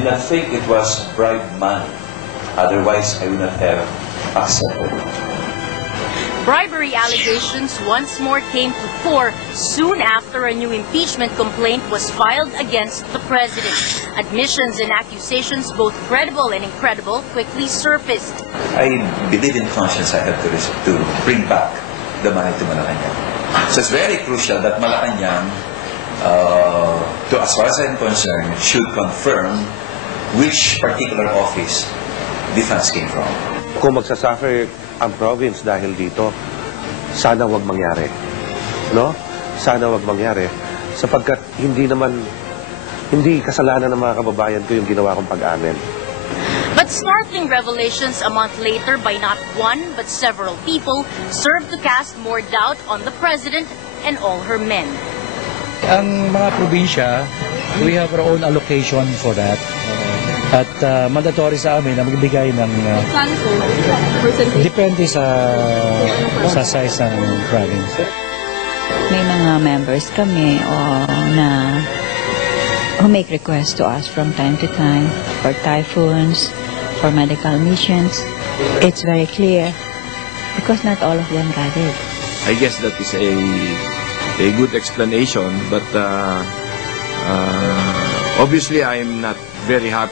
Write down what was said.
did not think it was bribe money. Otherwise, I would not have accepted it. Bribery allegations once more came to fore soon after a new impeachment complaint was filed against the president. Admissions and accusations, both credible and incredible, quickly surfaced. I believe in conscience I have to bring back the money to Malacanang. So it's very crucial that Malacanang, as far as I'm concerned, should confirm which particular office the funds came from. Kung magsasuffer ang province dahil dito, sana wag mangyari. No? Sana wag mangyari. Sapagkat hindi kasalanan ng mga kababayan ko yung ginawa kong pag-amin. But startling revelations a month later by not one but several people served to cast more doubt on the president and all her men. Ang mga probinsya, we have our own allocation for that. At mandatory sa amin na magbigay ng depende sa size ng province. May mga members kami who make requests to us from time to time for typhoons, for medical missions. It's very clear because not all of them got it. I guess that is a good explanation, but obviously I'm not very happy